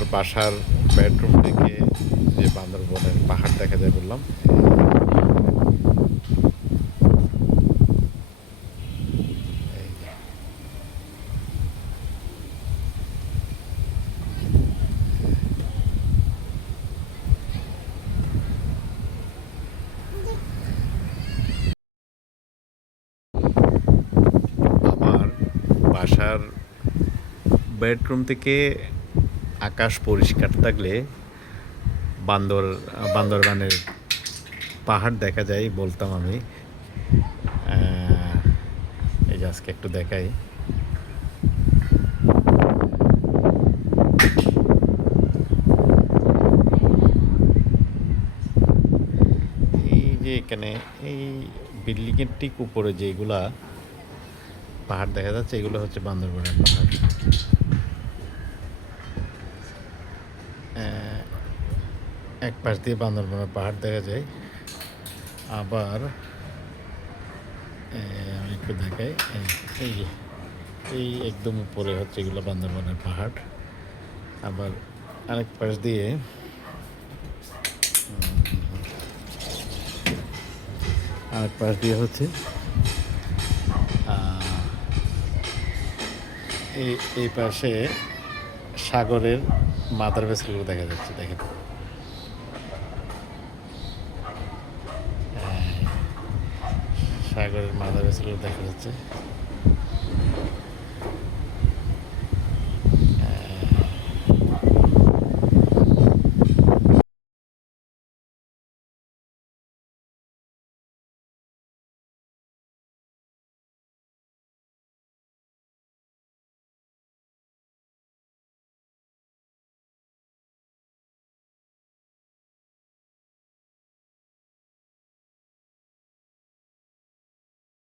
আমার বাসার বেডরুম থেকে যে বান্দরবনের পাহাড় দেখা যায় বললাম, এই যে। আমার বাসার বেডরুম থেকে আকাশ পরিষ্কার থাকলে বান্দরবানের পাহাড় দেখা যায় বলতাম আমি। এই যে আজকে একটু দেখাই। এই যে এখানে এই বিল্ডিংয়ের ঠিক উপরে যেগুলা পাহাড় দেখা যাচ্ছে, এগুলো হচ্ছে বান্দরবানের পাহাড়। এক পাশ দিয়ে বান্দরবানের পাহাড় দেখা যায়। আবার আমি একটু দেখাই, এই যে এই একদম উপরে হচ্ছে এগুলো বান্দরবানের পাহাড়। আবার আরেক পাশ দিয়ে হচ্ছে এই পাশে সাগরের মাদার ভেসেলগুলো দেখা যাচ্ছে, দেখেন। সাগরের মাদার ভেসেলগুলো দেখা যাচ্ছে।